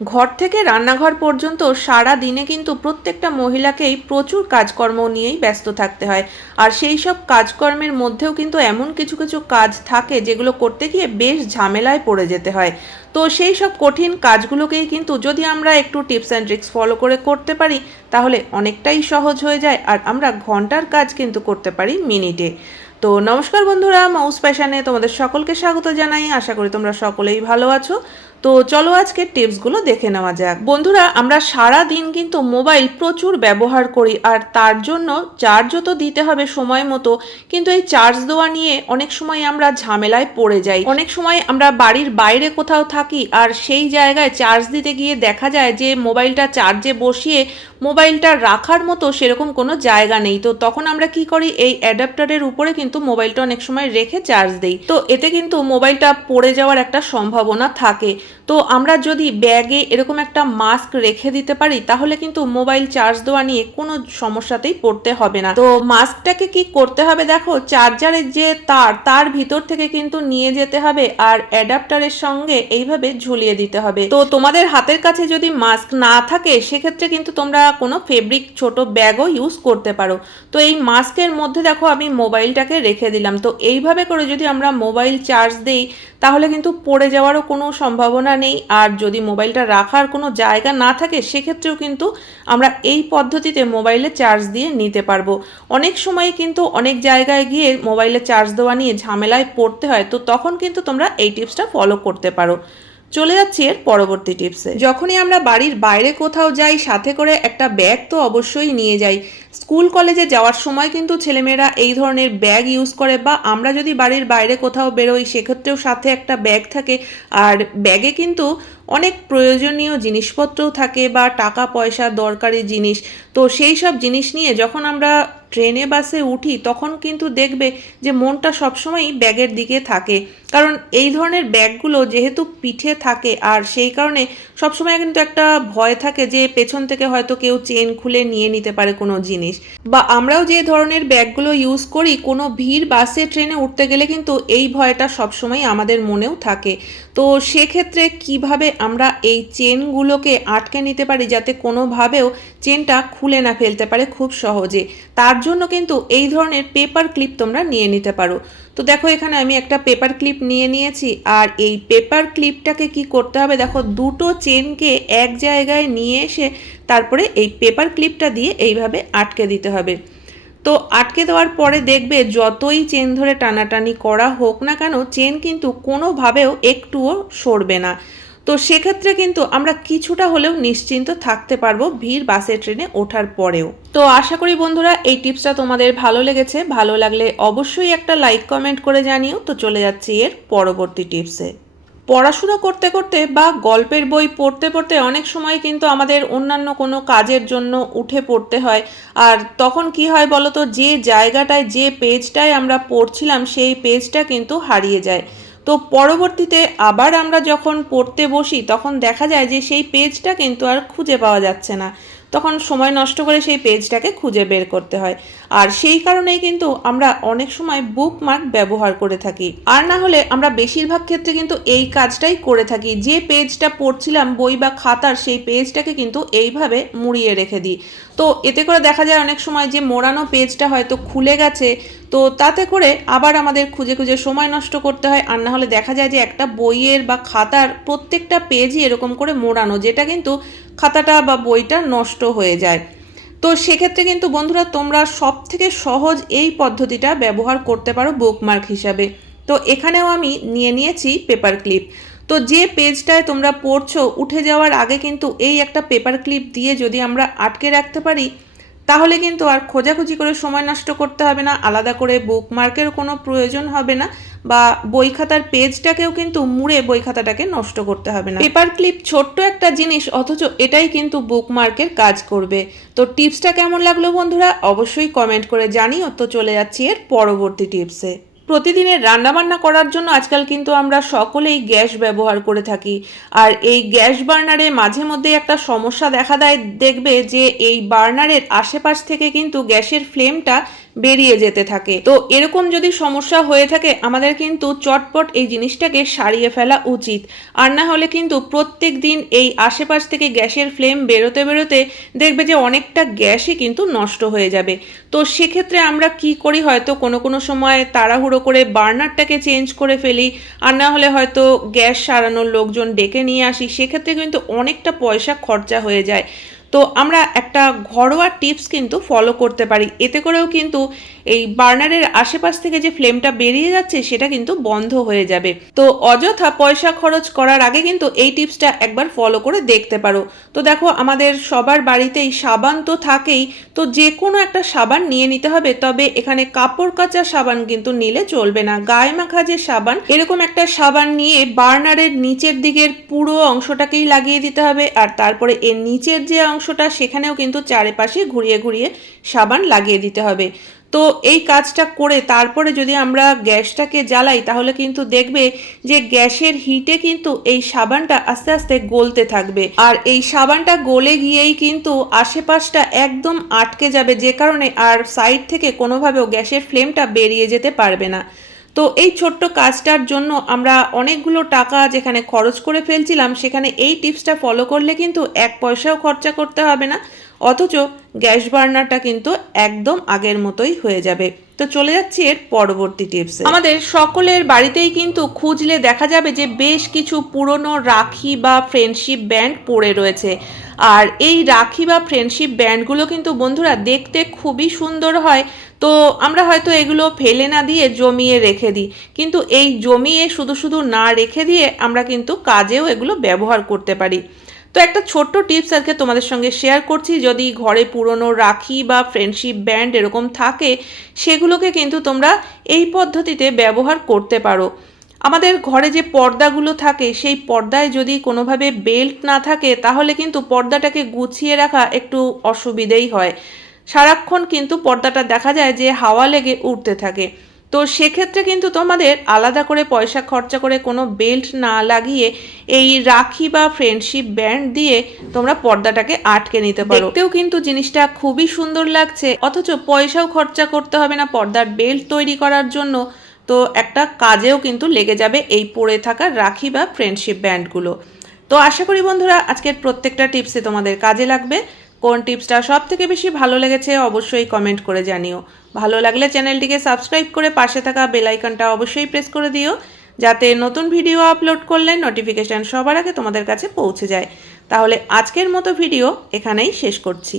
ঘর থেকে রান্নাঘর পর্যন্ত সারা দিনে কিন্তু প্রত্যেকটা মহিলাকেই প্রচুর কাজকর্ম নিয়েই ব্যস্ত থাকতে হয়। আর সেই সব কাজকর্মের মধ্যেও কিন্তু এমন কিছু কিছু কাজ থাকে যেগুলো করতে গিয়ে বেশ ঝামেলায় পড়ে যেতে হয়। তো সেই সব কঠিন কাজগুলোকেই কিন্তু যদি আমরা একটু টিপস অ্যান্ড ট্রিক্স ফলো করে করতে পারি, তাহলে অনেকটাই সহজ হয়ে যায় আর আমরা ঘণ্টার কাজ কিন্তু করতে পারি মিনিটে। তো নমস্কার বন্ধুরা মাউস প্যাশানে তোমাদের সকলকে স্বাগত জানাই। আশা করি তোমরা সকলেই ভালো আছো। তো চলো আজকে টিপসগুলো দেখে নেওয়া যাক। বন্ধুরা, আমরা সারা দিন কিন্তু মোবাইল প্রচুর ব্যবহার করি আর তার জন্য চার্জও তো দিতে হবে সময় মতো। কিন্তু এই চার্জ দেওয়া নিয়ে অনেক সময় আমরা ঝামেলায় পড়ে যাই। অনেক সময় আমরা বাড়ির বাইরে কোথাও থাকি আর সেই জায়গায় চার্জ দিতে গিয়ে দেখা যায় যে মোবাইলটা চার্জে বসিয়ে মোবাইলটা রাখার মতো সেরকম কোনো জায়গা নেই। তো তখন আমরা কি করি, এই অ্যাডাপ্টারের উপরে কিন্তু মোবাইলটা অনেক সময় রেখে চার্জ দিই। তো এতে কিন্তু মোবাইলটা পড়ে যাওয়ার একটা সম্ভাবনা থাকে। তো আমরা যদি ব্যাগে এরকম একটা মাস্ক রেখে দিতে পারি, তাহলে কিন্তু মোবাইল চার্জ দেওয়া নিয়ে কোনো সমস্যাতেই পড়তে হবে না। তো মাস্কটাকে কি করতে হবে দেখো চার্জারের যে তার তার ভিতর থেকে কিন্তু নিয়ে যেতে হবে আর অ্যাডাপ্টারের সঙ্গে এইভাবে ঝুলিয়ে দিতে হবে। তো তোমাদের হাতের কাছে যদি মাস্ক না থাকে, সেক্ষেত্রে কিন্তু তোমরা কোনো ফেব্রিক ছোট ব্যাগও ইউজ করতে পারো। তো এই মাস্কের মধ্যে দেখো, আমি মোবাইলটাকে রেখে দিলাম। তো এইভাবে করে যদি আমরা মোবাইল চার্জ দেই, তাহলে কিন্তু পড়ে যাওয়ারও কোনো সম্ভাবনা নেই। আর যদি মোবাইলটা রাখার কোনো জায়গা না থাকে, সেক্ষেত্রেও কিন্তু আমরা এই পদ্ধতিতে মোবাইলে চার্জ দিয়ে নিতে পারব। অনেক সময় কিন্তু অনেক জায়গায় গিয়ে মোবাইলে চার্জ দেওয়া নিয়ে ঝামেলায় পড়তে হয়, তো তখন কিন্তু তোমরা এই টিপসটা ফলো করতে পারো। চলে যাচ্ছি এর পরবর্তী টিপসে যখনই আমরা বাড়ির বাইরে কোথাও যাই, সাথে করে একটা ব্যাগ তো অবশ্যই নিয়ে যাই। স্কুল কলেজে যাওয়ার সময় কিন্তু ছেলেমেয়েরা এই ধরনের ব্যাগ ইউজ করে বা আমরা যদি বাড়ির বাইরে কোথাও বেরোই, সেক্ষেত্রেও সাথে একটা ব্যাগ থাকে। আর ব্যাগে কিন্তু অনেক প্রয়োজনীয় জিনিসপত্রও থাকে বা টাকা পয়সা দরকারি জিনিস। তো সেই সব জিনিস নিয়ে যখন আমরা ট্রেনে, বাসে উঠি, তখন কিন্তু দেখবে যে মনটা সবসময়ই ব্যাগের দিকে থাকে। কারণ এই ধরনের ব্যাগগুলো যেহেতু পিঠে থাকে, আর সেই কারণে সবসময় কিন্তু একটা ভয় থাকে যে পেছন থেকে হয়তো কেউ চেন খুলে নিয়ে নিতে পারে কোনো জিনিস। বা আমরাও যে ধরনের ব্যাগগুলো ইউজ করি, কোনো ভিড় বাসে, ট্রেনে উঠতে গেলে কিন্তু এই ভয়টা সবসময় আমাদের মনেও থাকে। তো সেক্ষেত্রে কীভাবে আমরা এই চেনগুলোকে আটকে নিতে পারি যাতে কোনোভাবেও চেনটা খুলে না ফেলতে পারে খুব সহজে? তার জন্য কিন্তু এই ধরনের পেপার ক্লিপ তোমরা নিয়ে নিতে পারো। তো দেখো, এখানে আমি একটা পেপার ক্লিপ নিয়ে নিয়েছি, আর এই পেপার ক্লিপটাকে কি করতে হবে? দেখো, দুটো চেনকে এক জায়গায় নিয়ে এসে তারপরে এই পেপার ক্লিপটা দিয়ে এইভাবে আটকে দিতে হবে। তো আটকে দেওয়ার পরে দেখবে, যতই চেন ধরে টানাটানি করা হোক না কেন চেন কিন্তু কোনোভাবেও একটুও সরবে না। তো সেক্ষেত্রে কিন্তু আমরা কিছুটা হলেও নিশ্চিন্ত থাকতে পারব ভিড় বাসে ট্রেনে ওঠার পরেও। তো আশা করি বন্ধুরা, এই টিপসটা তোমাদের ভালো লেগেছে। ভালো লাগলে অবশ্যই একটা লাইক, কমেন্ট করে জানিও। তো চলে যাচ্ছি এর পরবর্তী টিপসে। পড়াশুনো করতে করতে বা গল্পের বই পড়তে পড়তে অনেক সময় কিন্তু আমাদের অন্যান্য কোনো কাজের জন্য উঠে পড়তে হয়। আর তখন কি হয় বলতো, যে জায়গাটায়, যে পেজটায় আমরা পড়ছিলাম, সেই পেজটা কিন্তু হারিয়ে যায়। তো পরবর্তীতে আবার আমরা যখন পড়তে বসি, তখন দেখা যায় যে সেই পেজটা কিন্তু আর খুঁজে পাওয়া যাচ্ছে না। তখন সময় নষ্ট করে সেই পেজটাকে খুঁজে বের করতে হয়। আর সেই কারণেই কিন্তু আমরা অনেক সময় বুকমার্ক ব্যবহার করে থাকি। আর না হলে আমরা বেশিরভাগ ক্ষেত্রে কিন্তু এই কাজটাই করে থাকি। যে পেজটা পড়ছিলাম, বই বা খাতার, সেই পেজটাকে কিন্তু এইভাবে মুড়িয়ে রেখে দিই। তো এতে করে দেখা যায় অনেক সময় যে মোড়ানো পেজটা হয়তো খুলে গেছে তো তাতে করে আবার আমাদের খুঁজে খুঁজে সময় নষ্ট করতে হয়, আর না হলে দেখা যায় যে একটা বইয়ের বা খাতার প্রত্যেকটা পেজই এরকম করে মোড়ানো, যেটা কিন্তু খাতাটা বা বইটা নষ্ট হয়ে যায়। তো সেক্ষেত্রে কিন্তু বন্ধুরা তোমরা সব থেকে সহজ এই পদ্ধতিটা ব্যবহার করতে পারো বুকমার্ক হিসাবে। তো এখানেও আমি নিয়ে নিয়েছি পেপার ক্লিপ তো যে পেজটায় তোমরা পড়ছো, উঠে যাওয়ার আগে কিন্তু এই একটা পেপার ক্লিপ দিয়ে যদি আমরা আটকে রাখতে পারি তাহলে কিন্তু আর খোঁজাখুঁজি করে সময় নষ্ট করতে হবে না, আলাদা করে বুকমার্কের কোনো প্রয়োজন হবে না বা বই খাতার পেজটাকেও কিন্তু মুড়ে বই খাতাটাকে নষ্ট করতে হবে না। পেপার ক্লিপ ছোট্ট একটা জিনিস, অথচ এটাই কিন্তু বুকমার্কের কাজ করবে। তো টিপসটা কেমন লাগল বন্ধুরা? অবশ্যই কমেন্ট করে জানিও। তো চলে যাচ্ছি এর পরবর্তী টিপসে প্রতিদিনের রান্নাবান্না করার জন্য আজকাল কিন্তু আমরা সকলেই গ্যাস ব্যবহার করে থাকি। আর এই গ্যাস বার্নারে মাঝে মধ্যে একটা সমস্যা দেখা দেয়, দেখবে যে এই বার্নারের আশেপাশ থেকে কিন্তু গ্যাসের ফ্লেমটা বেরিয়ে যেতে থাকে। তো এরকম যদি সমস্যা হয়ে থাকে, আমাদের কিন্তু চটপট এই জিনিসটাকে সারিয়ে ফেলা উচিত। আর না হলে কিন্তু প্রত্যেক দিন এই আশেপাশ থেকে গ্যাসের ফ্লেম বেরোতে বেরোতে দেখবে যে অনেকটা গ্যাসই কিন্তু নষ্ট হয়ে যাবে। তো সেক্ষেত্রে আমরা কি করি হয়তো কোনো কোনো সময় তাড়াহুড়ো করে বার্নারটাকে চেঞ্জ করে ফেলি, আর না হলে হয়তো গ্যাস সারানোর লোকজন ডেকে নিয়ে আসি, সেক্ষেত্রে কিন্তু অনেকটা পয়সা খরচা হয়ে যায়। তো আমরা একটা ঘরোয়া টিপস কিন্তু ফলো করতে পারি। এতে করেও কিন্তু এই বার্নারের আশেপাশ থেকে যে ফ্লেমটা বেরিয়ে যাচ্ছে, সেটা কিন্তু বন্ধ হয়ে যাবে। তো অযথা পয়সা খরচ করার আগে কিন্তু এই টিপসটা একবার ফলো করে দেখতে পারো। তো দেখো, আমাদের সবার বাড়িতেই সাবান তো থাকেই, তো যে কোনো একটা সাবান নিয়ে নিতে হবে, তবে এখানে কাপড় কাচা সাবান কিন্তু নিলে চলবে না। গায়ে মাখা যে সাবান, এরকম একটা সাবান নিয়ে বার্নারের নিচের দিকের পুরো অংশটাকেই লাগিয়ে দিতে হবে, আর তারপরে এর নিচের যে অংশটা সেখানেও কিন্তু চারিপাশে ঘুরিয়ে ঘুরিয়ে সাবান লাগিয়ে দিতে হবে। তো এই কাজটা করে তারপরে যদি আমরা গ্যাসটাকে জ্বালাই, তাহলে কিন্তু দেখবে যে গ্যাসের হিটে কিন্তু এই সাবানটা আস্তে আস্তে গলতে থাকবে। আর এই সাবানটা গলে গিয়েই কিন্তু আশেপাশটা একদম আটকে যাবে, যে কারণে আর সাইড থেকে কোনোভাবেও গ্যাসের ফ্লেমটা বেরিয়ে যেতে পারবে না। তো এই ছোট্ট কাজটার জন্য আমরা অনেকগুলো টাকা যেখানে খরচ করে ফেলছিলাম, সেখানে এই টিপসটা ফলো করলে কিন্তু এক পয়সাও খরচা করতে হবে না। অথচ গ্যাস বার্নারটা কিন্তু একদম আগের মতোই হয়ে যাবে। তো চলে যাচ্ছি এর পরবর্তী টিপসে। আমাদের সকলের বাড়িতেই কিন্তু খুঁজলে দেখা যাবে যে বেশ কিছু পুরনো রাখি বা ফ্রেন্ডশিপ ব্যান্ড পড়ে রয়েছে। আর এই রাখি বা ফ্রেন্ডশিপ ব্যান্ডগুলো কিন্তু বন্ধুরা দেখতে খুবই সুন্দর হয়। তো আমরা হয়তো এগুলো ফেলে না দিয়ে জমিয়ে রেখে দিই। কিন্তু এই জমিয়ে শুধু শুধু না রেখে দিয়ে আমরা কিন্তু কাজেও এগুলো ব্যবহার করতে পারি। তো একটা ছোট্ট টিপস আজকে তোমাদের সঙ্গে শেয়ার করছি। যদি ঘরে পুরনো রাখি বা ফ্রেন্ডশিপ ব্যান্ড এরকম থাকে, সেগুলোকে কিন্তু তোমরা এই পদ্ধতিতে ব্যবহার করতে পারো। আমাদের ঘরে যে পর্দাগুলো থাকে, সেই পর্দায় যদি কোনোভাবে বেল্ট না থাকে, তাহলে কিন্তু পর্দাটাকে গুছিয়ে রাখা একটু অসুবিধেই হয়। সারাক্ষণ কিন্তু পর্দাটা দেখা যায় যে হাওয়া লেগে উঠতে থাকে। তো সেক্ষেত্রে কিন্তু তোমাদের আলাদা করে পয়সা খরচা করে কোনো বেল্ট না লাগিয়ে এই রাখি বা ফ্রেন্ডশিপ ব্যান্ড দিয়ে তোমরা পর্দাটাকে আটকে নিতে পারো। দেখতেও কিন্তু জিনিসটা খুবই সুন্দর লাগছে। অথচ পয়সাও খরচা করতে হবে না পর্দার বেল্ট তৈরি করার জন্য। তো একটা কাজেও কিন্তু লেগে যাবে এই পড়ে থাকা রাখি বা ফ্রেন্ডশিপ ব্যান্ডগুলো তো আশা করি বন্ধুরা, আজকের প্রত্যেকটা টিপসে তোমাদের কাজে লাগবে। কোন টিপসটা সব থেকে বেশি ভালো লেগেছে অবশ্যই কমেন্ট করে জানিও। ভালো লাগলে চ্যানেলটিকে সাবস্ক্রাইব করে পাশে থাকা বেলাইকনটা অবশ্যই প্রেস করে দিও, যাতে নতুন ভিডিও আপলোড করলে নোটিফিকেশান সবার আগে তোমাদের কাছে পৌঁছে যায়। তাহলে আজকের মতো ভিডিও এখানেই শেষ করছি।